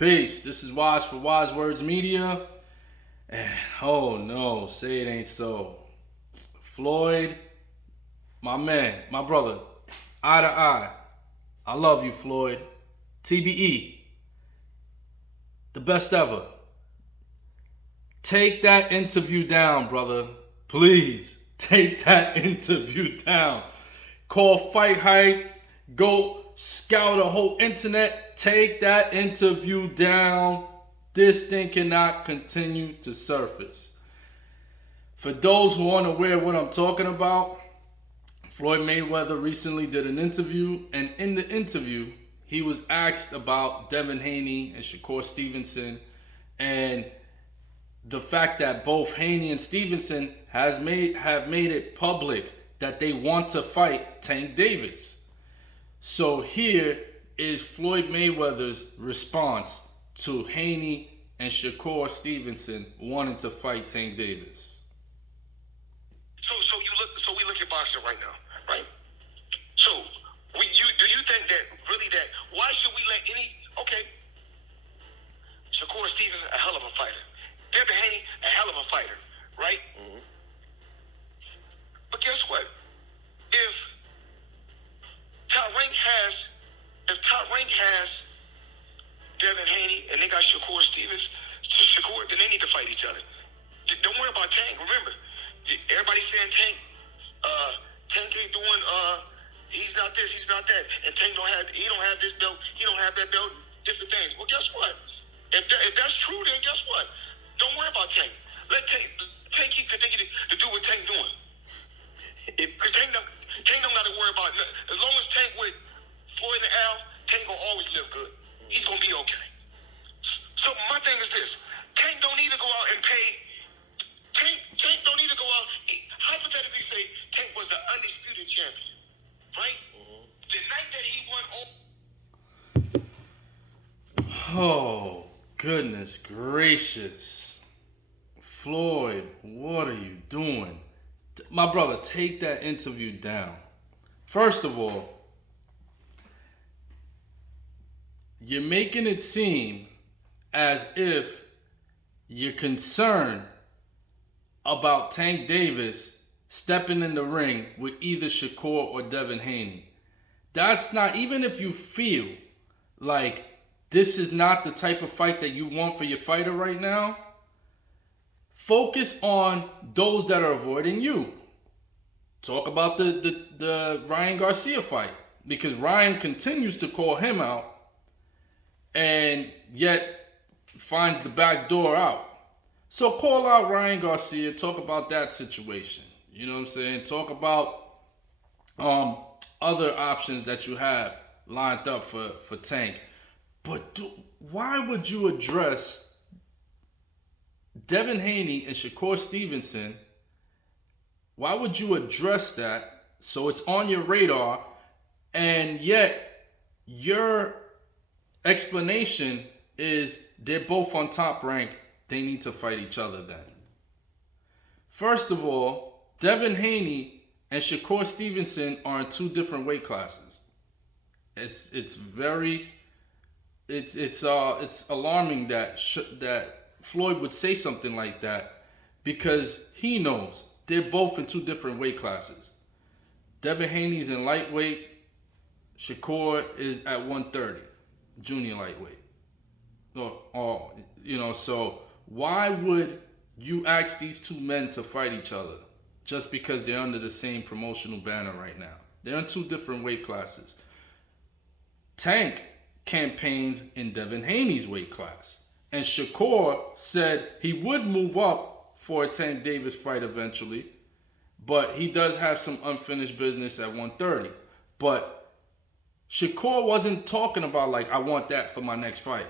Peace. This is Wise for Wise Words Media. And oh no, say it ain't so. Floyd, my man, my brother, eye to eye. I love you, Floyd. TBE, the best ever. Take that interview down, brother. Please take that interview down. Call Fight Hype. Go scour the whole internet. Take that interview down. This thing cannot continue to surface. For those who aren't aware of what I'm talking about, Floyd Mayweather recently did an interview, and in the interview, he was asked about Devin Haney and Shakur Stevenson, and the fact that both Haney and Stevenson have made it public that they want to fight Tank Davis. So here is Floyd Mayweather's response to Haney and Shakur Stevenson wanting to fight Tank Davis. So we look at boxing right now, right? So do you think that really that why should we let Shakur Stevenson, a hell of a fighter. Devin Haney, a hell of a fighter, right? Mm-hmm. But guess what? If Top Rank has Devin Haney and they got Shakur Stevens, then they need to fight each other. Don't worry about Tank. Remember, everybody's saying Tank ain't doing he's not this, he's not that, and Tank don't have this belt, he don't have that belt, different things. Well, guess what? If that's true, then guess what? Don't worry about Tank. Let Tank continue to do what Tank doing. Because Tank don't got to worry about nothing. As long as Tank with Floyd and Al, Tank gonna always live good. He's gonna be okay. So my thing is this: Tank don't need to go out and pay. Tank don't need to go out. Hypothetically, say Tank was the undisputed champion, right? Mm-hmm. The night that he won Oh, goodness gracious. Floyd, what are you doing? My brother, take that interview down. First of all, you're making it seem as if you're concerned about Tank Davis stepping in the ring with either Shakur or Devin Haney. That's not, even if you feel like this is not the type of fight that you want for your fighter right now, focus on those that are avoiding you. Talk about the Ryan Garcia fight, because Ryan continues to call him out and yet finds the back door out. So call out Ryan Garcia, talk about that situation. You know what I'm saying? Talk about other options that you have lined up for Tank. But why would you address Devin Haney and Shakur Stevenson? Why would you address that so it's on your radar, and yet your explanation is they're both on Top Rank, they need to fight each other then? First of all, Devin Haney and Shakur Stevenson are in two different weight classes. It's alarming that Floyd would say something like that, because he knows they're both in two different weight classes. Devin Haney's in lightweight, Shakur is at 130, junior lightweight. So why would you ask these two men to fight each other just because they're under the same promotional banner right now? They're in two different weight classes. Tank campaigns in Devin Haney's weight class, and Shakur said he would move up for a Tank Davis fight eventually, but he does have some unfinished business at 130. But Shakur wasn't talking about like, I want that for my next fight.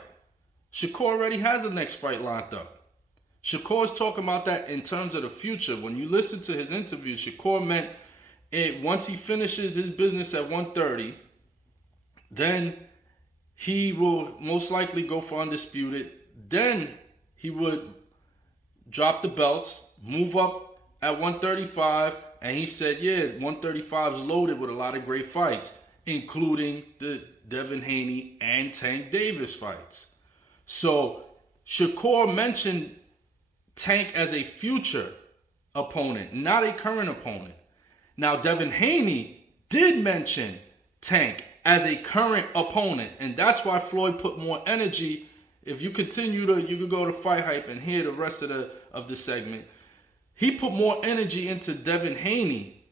Shakur already has a next fight lined up. Shakur's talking about that in terms of the future. When you listen to his interview, Shakur meant it once he finishes his business at 130, then he will most likely go for undisputed. Then he would drop the belts, move up at 135, and he said, yeah, 135 is loaded with a lot of great fights, including the Devin Haney and Tank Davis fights. So Shakur mentioned Tank as a future opponent, not a current opponent. Now, Devin Haney did mention Tank as a current opponent, and that's why Floyd put more energy. If you continue to, you could go to Fight Hype and hear the rest of the segment. He put more energy into Devin Haney,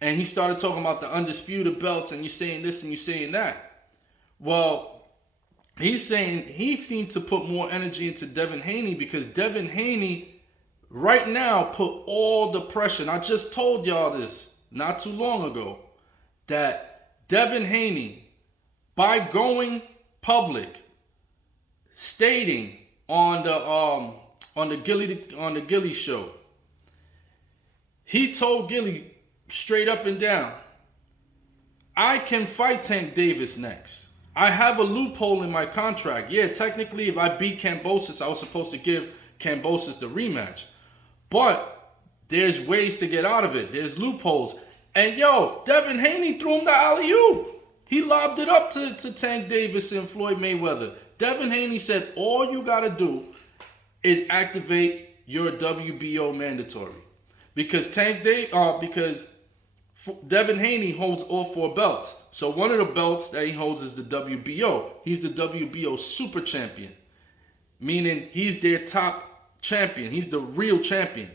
and he started talking about the undisputed belts, and you're saying this and you're saying that. Well, he's saying he seemed to put more energy into Devin Haney because Devin Haney right now put all the pressure. And I just told y'all this not too long ago, that Devin Haney, by going public, stating on the Gilly show, he told Gilly straight up and down, I can fight Tank Davis next. I have a loophole in my contract. Yeah, technically, if I beat Kambosos, I was supposed to give Kambosos the rematch. But there's ways to get out of it. There's loopholes. And yo, Devin Haney threw him the alley-oop. He lobbed it up to Tank Davis and Floyd Mayweather. Devin Haney said, all you got to do is activate your WBO mandatory. Because Devin Haney holds all 4 belts. So one of the belts that he holds is the WBO. He's the WBO super champion, meaning he's their top champion. He's the real champion.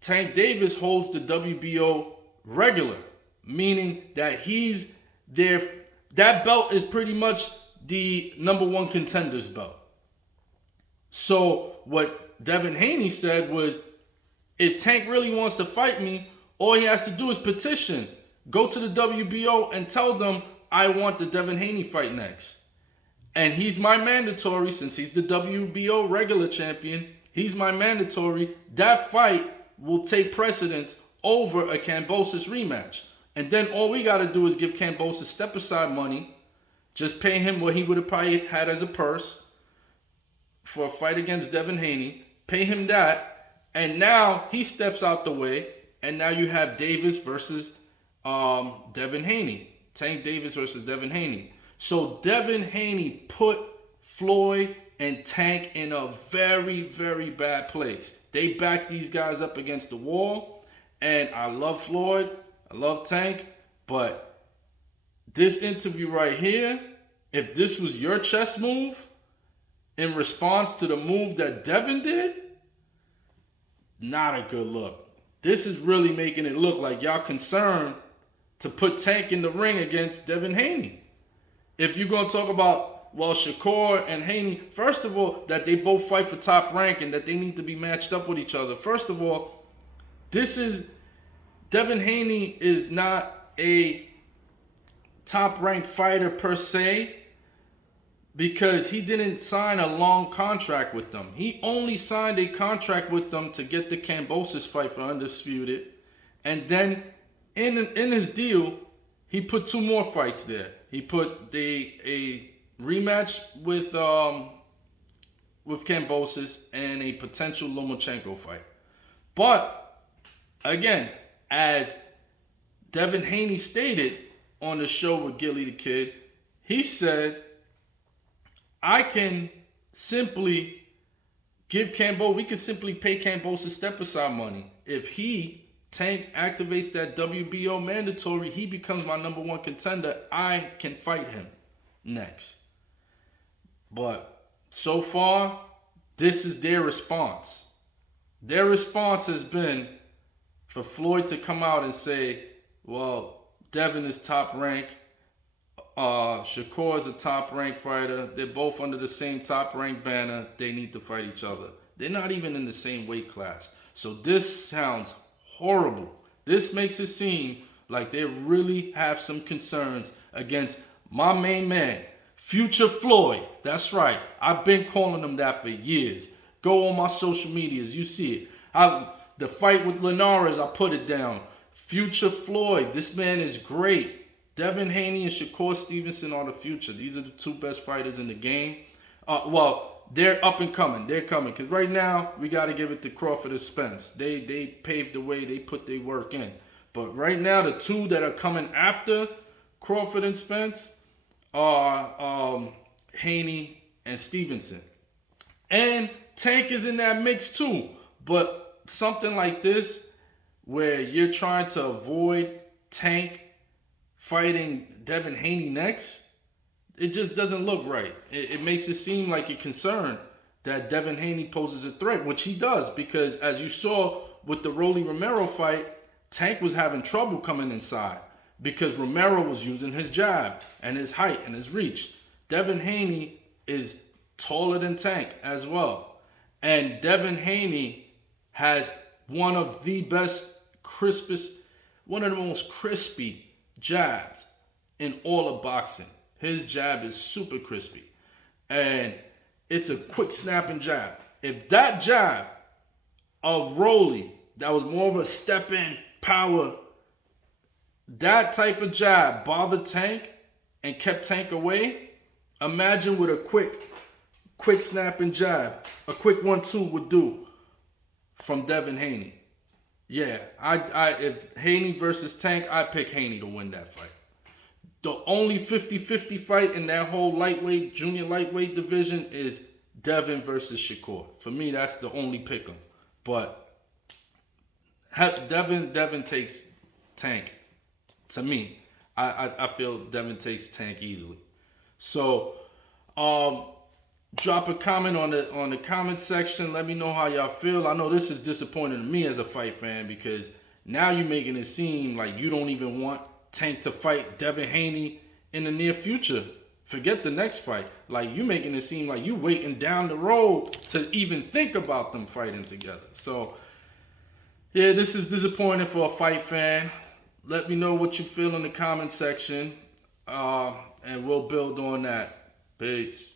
Tank Davis holds the WBO regular, meaning that he's there. That belt is pretty much the number 1 contender's belt. So what Devin Haney said was, if Tank really wants to fight me, all he has to do is petition. Go to the WBO and tell them, I want the Devin Haney fight next. And he's my mandatory, since he's the WBO regular champion. He's my mandatory. That fight will take precedence over a Kambosos rematch. And then all we got to do is give Kambosos step-aside money. Just pay him what he would have probably had as a purse for a fight against Devin Haney. Pay him that. And now he steps out the way. And now you have Davis versus Devin Haney. Tank Davis versus Devin Haney. So Devin Haney put Floyd and Tank in a very, very bad place. They backed these guys up against the wall. And I love Floyd. I love Tank. But this interview right here, if this was your chess move in response to the move that Devin did, not a good look. This is really making it look like y'all concerned to put Tank in the ring against Devin Haney. If you're going to talk about, well, Shakur and Haney, first of all, that they both fight for top rank and that they need to be matched up with each other. First of all, Devin Haney is not a top ranked fighter per se, because he didn't sign a long contract with them. He only signed a contract with them to get the Kambosos fight for Undisputed. And then in his deal, he put 2 more fights there. He put a rematch with Kambosos and a potential Lomachenko fight. But again, as Devin Haney stated on the show with Gilly the Kid, he said, I can simply we can simply pay Kambosos step-aside money. If Tank activates that WBO mandatory, he becomes my number 1 contender. I can fight him next. But so far, this is their response. Their response has been for Floyd to come out and say, well, Devin is top rank. Shakur is a top-ranked fighter. They're both under the same top-ranked banner. They need to fight each other. They're not even in the same weight class. So this sounds horrible. This makes it seem like they really have some concerns against my main man, Future Floyd. That's right. I've been calling him that for years. Go on my social medias. You see it. The fight with Linares, I put it down. Future Floyd. This man is great. Devin Haney and Shakur Stevenson are the future. These are the 2 best fighters in the game. Well, they're up and coming. They're coming. Because right now, we got to give it to Crawford and Spence. They paved the way. They put their work in. But right now, the 2 that are coming after Crawford and Spence are Haney and Stevenson. And Tank is in that mix too. But something like this, where you're trying to avoid Tank fighting Devin Haney next, it just doesn't look right. It makes it seem like you're concerned that Devin Haney poses a threat, which he does, because as you saw with the Rolly Romero fight, Tank was having trouble coming inside because Romero was using his jab and his height and his reach. Devin Haney is taller than Tank as well. And Devin Haney has one of the best, one of the most crispy jabs in all of boxing. His jab is super crispy. And it's a quick snapping jab. If that jab of Rolly, that was more of a step in power, that type of jab bothered Tank and kept Tank away, imagine what a quick snapping jab, a quick 1-2 would do from Devin Haney. Yeah, if Haney versus Tank, I pick Haney to win that fight. The only 50-50 fight in that whole lightweight, junior lightweight division is Devin versus Shakur. For me, that's the only pick 'em. But Devin takes Tank. To me, I feel Devin takes Tank easily. So, drop a comment on the comment section. Let me know how y'all feel. I know this is disappointing to me as a fight fan, because now you're making it seem like you don't even want Tank to fight Devin Haney in the near future. Forget the next fight. Like, you making it seem like you waiting down the road to even think about them fighting together. So, yeah, this is disappointing for a fight fan. Let me know what you feel in the comment section, and we'll build on that. Peace.